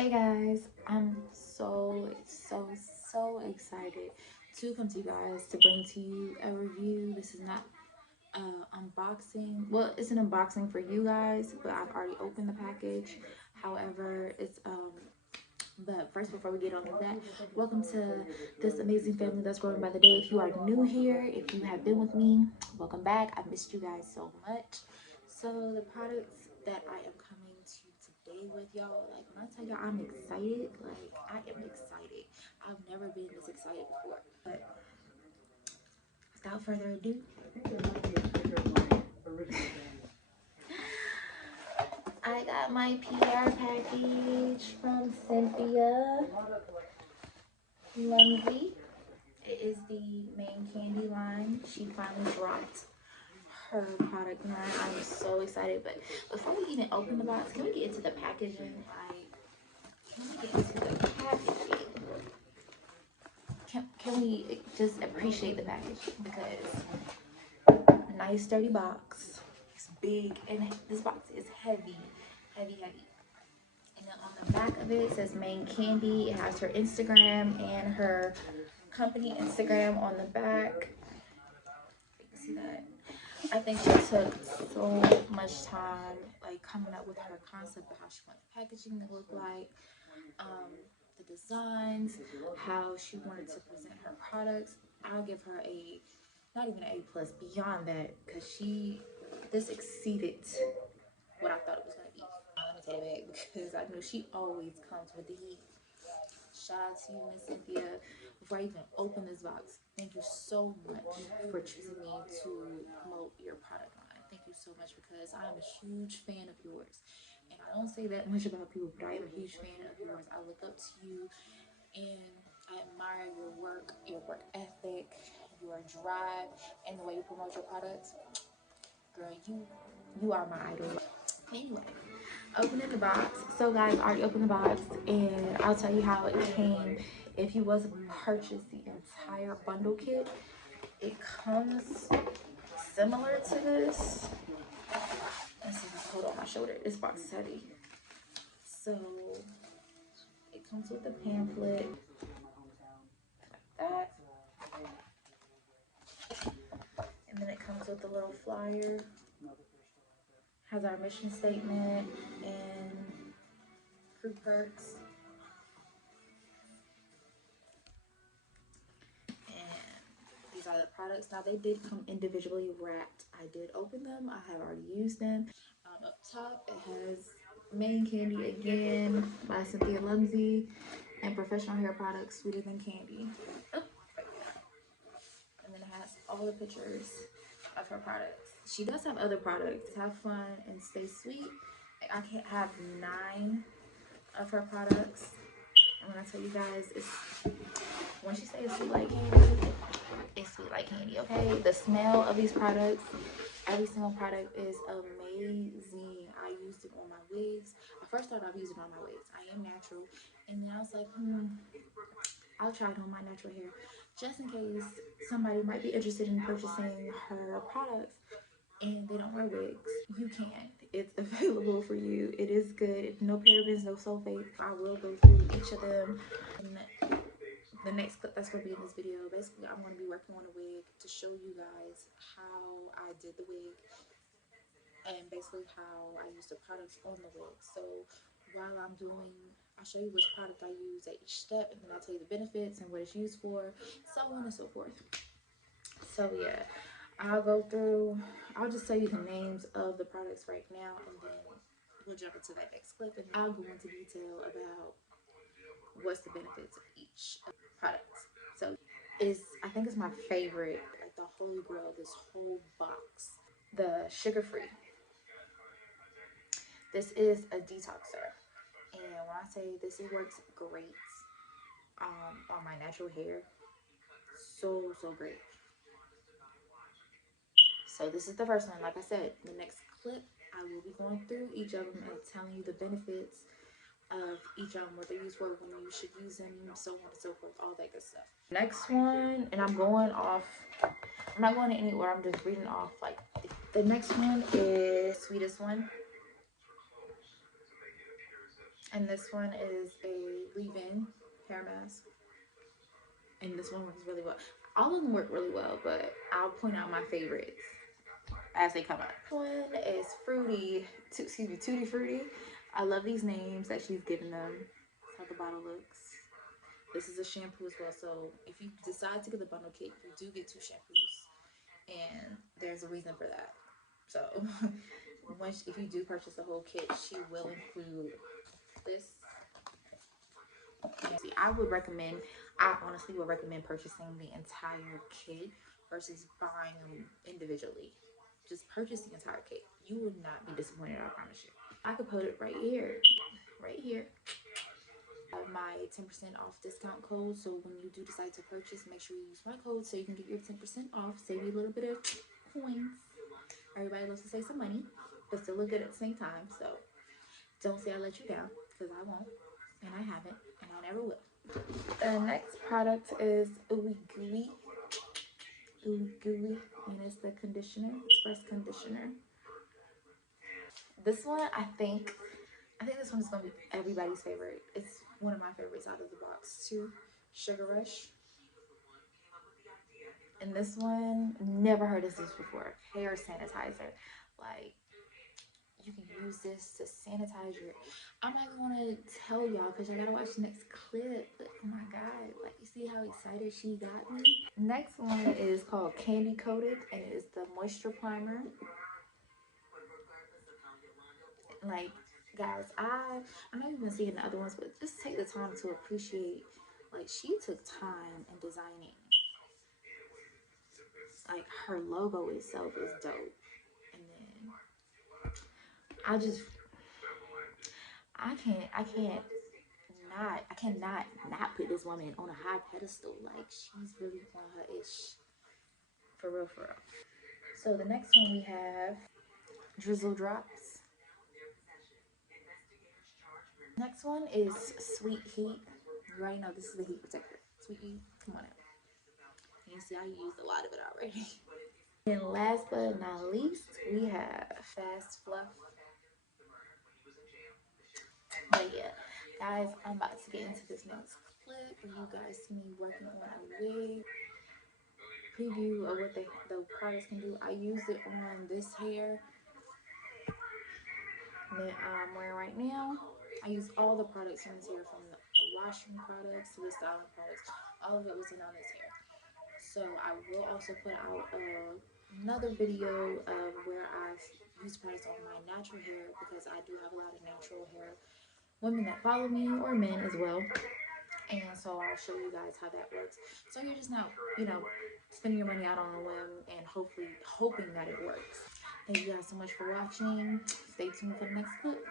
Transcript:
Hey guys, I'm so excited to come to you guys to bring to you a review. This is not unboxing. Well, it's an unboxing for you guys, but I've already opened the package. However, but first, before we get on to that, welcome to this amazing family that's growing by the day. If you are new here, if you have been with me, welcome back. I missed you guys so much. So the products that I am coming to today with y'all, like when I tell y'all I'm excited, like I am excited. I've never been this excited before. But without further ado, I got my PR package from Cynthia Lumsey. It is the main candy line. She finally dropped her product line. I'm so excited. But before we even open the box, can we get into the packaging? Can we get into the packaging? Can we just appreciate the package? Because nice sturdy box. It's big and this box is heavy. And then on the back of it, it says main candy. It has her Instagram and her company Instagram on the back. You can see that. I think she took so much time like coming up with her concept of how she wanted the packaging to look like, the designs, how she wanted to present her products. I'll give her a not even an A+, beyond that, because this exceeded what I thought it was gonna be. Let me take it back because I know she always comes with the heat. Shout out to you, Miss Cynthia. Before I even open this box, thank you so much for choosing me to promote your product line. Thank you so much because I am a huge fan of yours. And I don't say that much about people, but I am a huge fan of yours. I look up to you and I admire your work ethic, your drive, and the way you promote your products. Girl, you are my idol. Anyway, opening the box. So guys, I already opened the box and I'll tell you how it came. If you was to purchase the entire bundle kit, it comes similar to this. Let's see if I can hold on my shoulder. This box is heavy. So it comes with a pamphlet like that. And then it comes with a little flyer. Has our mission statement and crew perks. These are the products. Now they did come individually wrapped. I did open them. I have already used them. Up top it has main candy again by Cynthia Lumsey and professional hair products sweeter than candy. Oh, and then it has all the pictures of her products. She does have other products. Have fun and stay sweet. I can't have 9 of her products. And when I tell you guys, when she says sweet like candy, it's sweet like candy, okay? The smell of these products, every single product is amazing. I used it on my wigs. I first thought I'd use it on my wigs. I am natural. And then I was like, I'll try it on my natural hair. Just in case somebody might be interested in purchasing her products and they don't wear wigs. You can. It's available for you. It is good. No parabens, no sulfates. I will go through each of them in the next clip that's going to be in this video. Basically, I'm going to be working on a wig to show you guys how I did the wig and basically how I use the products on the wig. So while I'm doing, I'll show you which product I use at each step, and then I'll tell you the benefits and what it's used for, so on and so forth. So yeah, I'll just tell you the names of the products right now, and then we'll jump into that next clip, and I'll go into detail about what's the benefits of each product. So I think it's my favorite, like the holy grail of this whole box, the sugar-free. This is a detoxer, and when I say this, it works great on my natural hair. So great. So this is the first one. Like I said, the next clip I will be going through each of them and telling you the benefits of each of them, what they're used for, when you should use them, so on and so forth, all that good stuff. Next one, and I'm not going in any order, I'm just reading off. Like the next one is the sweetest one. And this one is a leave-in hair mask. And this one works really well. All of them work really well, but I'll point out my favorites as they come up. This one is Tutti Frutti. I love these names that she's given them. That's how the bottle looks. This is a shampoo as well, so if you decide to get the bundle kit, you do get 2 shampoos, and there's a reason for that. So if you do purchase the whole kit, she will include this. See, I honestly would recommend purchasing the entire kit versus buying them individually. Just purchase the entire kit. You would not be disappointed, I promise you. I could put it right here. I have my 10% off discount code, so when you do decide to purchase, make sure you use my code so you can get your 10% off, save you a little bit of coins. Everybody loves to save some money, but still look good at the same time, so don't say I let you down, because I won't, and I haven't, and I never will. The next product is Ooey Gooey, and it's the conditioner, express conditioner. This one, I think this one is going to be everybody's favorite. It's one of my favorites out of the box too. Sugar Rush. And this one, never heard of this before. Hair sanitizer. Like, you can use this to sanitize your... I'm not going to tell y'all because y'all got to watch the next clip. But, oh my God. Like, you see how excited she got me? Next one is called Candy Coated, and it is the Moisture Primer. Like, guys, I know you've been seeing the other ones, but just take the time to appreciate, like, she took time in designing. Like, her logo itself is dope. And then I cannot not put this woman on a high pedestal. Like, she's really on her ish. For real, for real. So the next one we have Drizzle Drops. Next one is Sweet Heat. You already know this is the heat protector. Sweet Heat, come on out. You see, I used a lot of it already. And last but not least, we have Fast Fluff. But yeah, guys, I'm about to get into this next clip where you guys see me working on a wig preview of what the products can do. I use it on this hair that I'm wearing right now. I use all the products in this hair, from the washing products to the styling products. All of it was in on this hair. So I will also put out another video of where I've used products on my natural hair, because I do have a lot of natural hair women that follow me, or men as well. And so I'll show you guys how that works. So you're just not, spending your money out on a whim and hoping that it works. Thank you guys so much for watching. Stay tuned for the next clip.